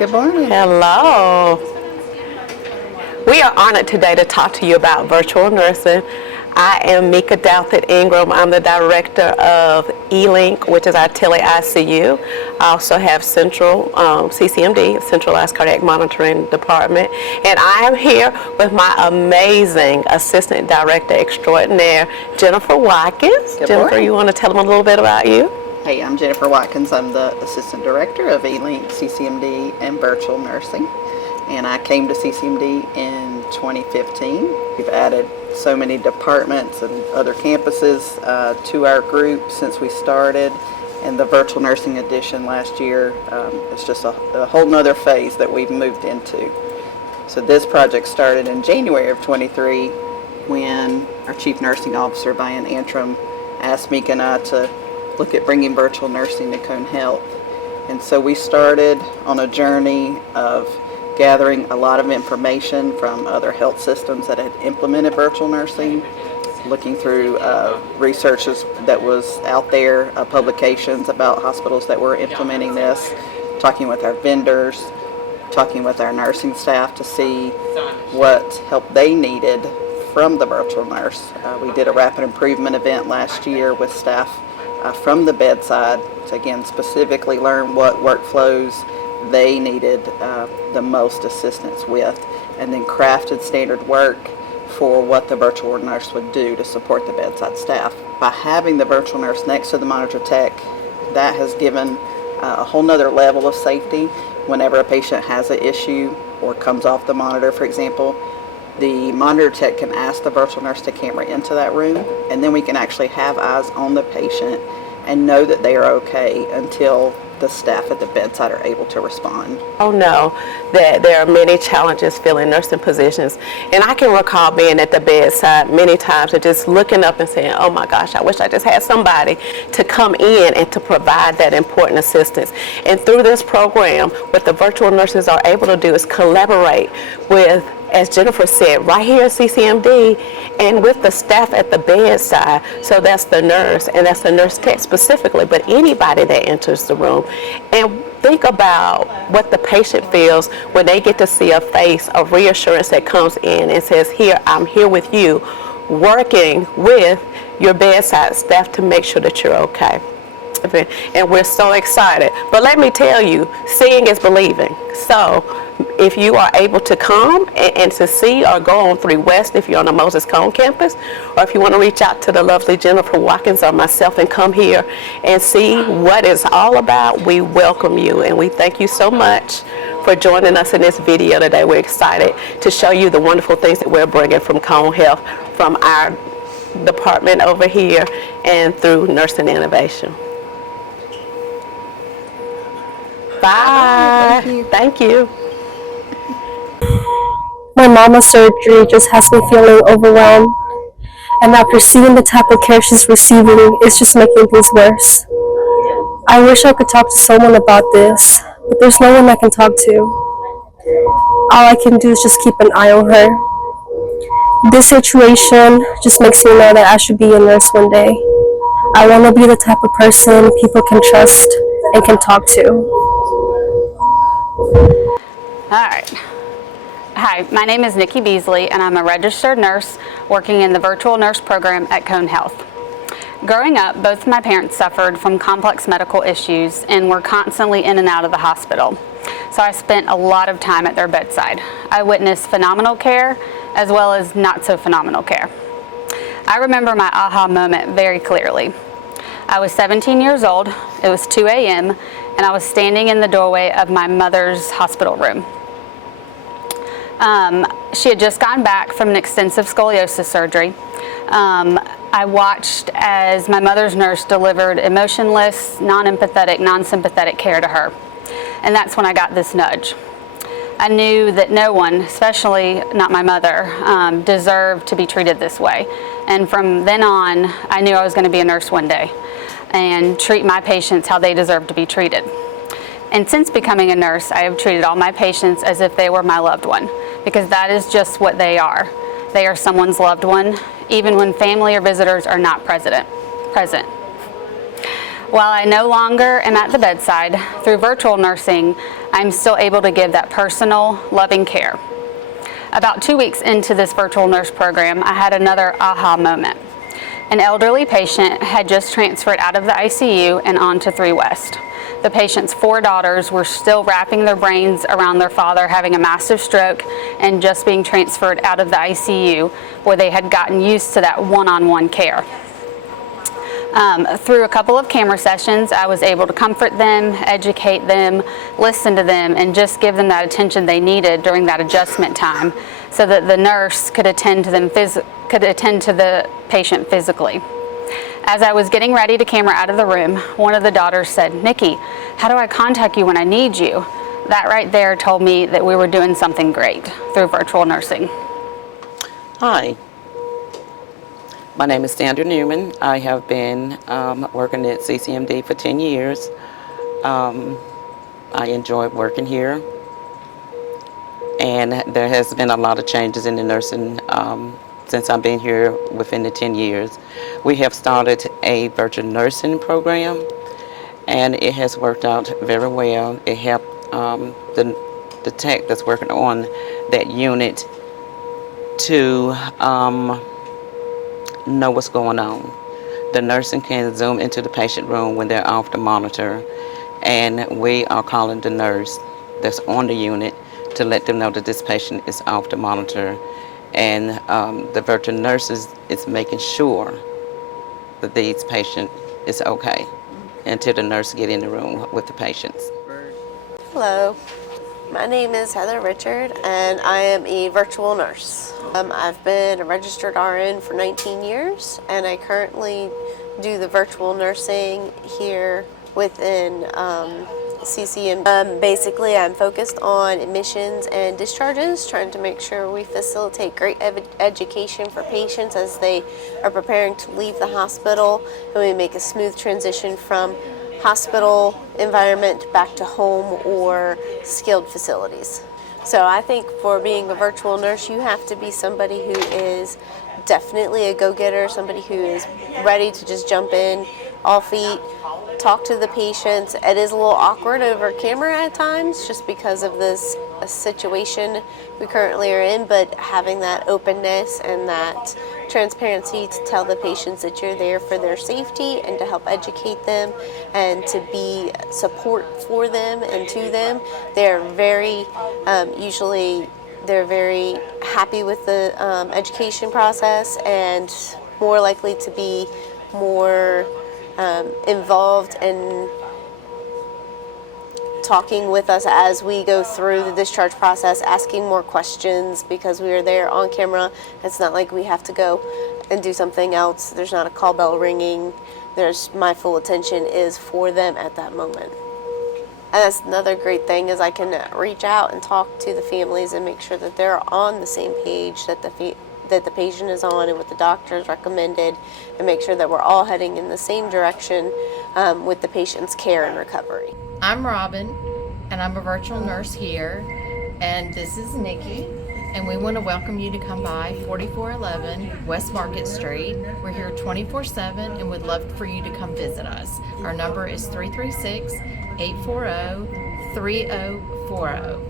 Good morning. Hello. We are honored today to talk to you about virtual nursing. I am Meka Ingram. I'm the director of eLink, which is our TeleICU. I also have CCMD, Centralized Cardiac Monitoring Department. And I am here with my amazing Assistant Director Extraordinaire, Jennifer Watkins. Good Jennifer, morning. you want to tell them a little bit about you? Hey, I'm Jennifer Watkins. I'm the Assistant Director of eLink, CCMD, and Virtual Nursing. And I came to CCMD in 2015. We've added so many departments and other campuses to our group since we started. And the Virtual Nursing Edition last year is just a whole nother phase that we've moved into. So this project started in January of 23 when our Chief Nursing Officer, Brian Ingram, asked Meka and I to look at bringing virtual nursing to Cone Health. And so we started on a journey of gathering a lot of information from other health systems that had implemented virtual nursing, looking through research that was out there, publications about hospitals that were implementing this, talking with our vendors, talking with our nursing staff to see what help they needed from the virtual nurse. We did a rapid improvement event last year with staff from the bedside to, again, specifically learn what workflows they needed the most assistance with, and then crafted standard work for what the virtual nurse would do to support the bedside staff. By having the virtual nurse next to the monitor tech, that has given a whole nother level of safety. Whenever a patient has an issue or comes off the monitor, for example, the monitor tech can ask the virtual nurse to camera into that room, and then we can actually have eyes on the patient and know that they are okay until the staff at the bedside are able to respond. Oh no, that there are many challenges filling nursing positions. And I can recall being at the bedside many times and just looking up and saying, oh my gosh, I wish I just had somebody to come in and to provide that important assistance. And through this program, what the virtual nurses are able to do is collaborate with, as Jennifer said, right here at CCMD, and with the staff at the bedside. So that's the nurse, and that's the nurse tech specifically, but anybody that enters the room. And think about what the patient feels when they get to see a face of reassurance that comes in and says, here, I'm here with you, working with your bedside staff to make sure that you're okay. And we're so excited. But let me tell you, seeing is believing. So if you are able to come and to see, or go on 3 West if you're on the Moses Cone campus, or if you want to reach out to the lovely Jennifer Watkins or myself and come here and see what it's all about, we welcome you. And we thank you so much for joining us in this video today. We're excited to show you the wonderful things that we're bringing from Cone Health, from our department over here, and through Nursing Innovation. Bye. Thank you. My mama's surgery just has me feeling overwhelmed, and after seeing the type of care she's receiving, it's just making things worse. I wish I could talk to someone about this, but there's no one I can talk to. All I can do is just keep an eye on her. This situation just makes me know that I should be a nurse one day. I want to be the type of person people can trust and can talk to. All right. Hi, my name is Nikki Beasley, and I'm a registered nurse working in the virtual nurse program at Cone Health. Growing up, both my parents suffered from complex medical issues and were constantly in and out of the hospital. So I spent a lot of time at their bedside. I witnessed phenomenal care as well as not so phenomenal care. I remember my aha moment very clearly. I was 17 years old, it was 2 a.m., and I was standing in the doorway of my mother's hospital room. She had just gotten back from an extensive scoliosis surgery. I watched as my mother's nurse delivered emotionless, non-empathetic, non-sympathetic care to her. And that's when I got this nudge. I knew that no one, especially not my mother, deserved to be treated this way. And from then on, I knew I was going to be a nurse one day and treat my patients how they deserve to be treated. And since becoming a nurse, I have treated all my patients as if they were my loved one, because that is just what they are. They are someone's loved one, even when family or visitors are not present. While I no longer am at the bedside, through virtual nursing, I'm still able to give that personal, loving care. About 2 weeks into this virtual nurse program, I had another aha moment. An elderly patient had just transferred out of the ICU and onto 3 West. The patient's 4 daughters were still wrapping their brains around their father having a massive stroke and just being transferred out of the ICU, where they had gotten used to that one-on-one care. Through a couple of camera sessions, I was able to comfort them, educate them, listen to them, and just give them that attention they needed during that adjustment time, so that the nurse could attend to the patient physically. As I was getting ready to camera out of the room, one of the daughters said, "Nikki, how do I contact you when I need you?" That right there told me that we were doing something great through virtual nursing. Hi, my name is Sandra Newman. I have been working at CCMD for 10 years. I enjoy working here, and there has been a lot of changes in the nursing since I've been here within the 10 years. We have started a virtual nursing program, and it has worked out very well. It helped the tech that's working on that unit to know what's going on. The nursing can zoom into the patient room when they're off the monitor, and we are calling the nurse that's on the unit to let them know that this patient is off the monitor, and the virtual nurses is making sure that these patient is okay until the nurse get in the room with the patients. Hello, my name is Heather Richard, and I am a virtual nurse. I've been a registered RN for 19 years, and I currently do the virtual nursing here within CCMD. Basically, I'm focused on admissions and discharges, trying to make sure we facilitate great education for patients as they are preparing to leave the hospital, and we make a smooth transition from hospital environment back to home or skilled facilities. So I think for being a virtual nurse, you have to be somebody who is definitely a go-getter, somebody who is ready to just jump in, all feet, talk to the patients. It is a little awkward over camera at times just because of this situation we currently are in, but having that openness and that transparency to tell the patients that you're there for their safety and to help educate them and to be support for them and to them, they're very they're very happy with the education process and more likely to be more involved in talking with us as we go through the discharge process, asking more questions because we are there on camera. It's not like we have to go and do something else. There's not a call bell ringing. My full attention is for them at that moment. And that's another great thing is I can reach out and talk to the families and make sure that they're on the same page that the patient is on and what the doctor has recommended, and make sure that we're all heading in the same direction with the patient's care and recovery. I'm Robin, and I'm a virtual nurse here, and this is Nikki, and we want to welcome you to come by 4411 West Market Street. We're here 24/7 and would love for you to come visit us. Our number is 336-840-3040.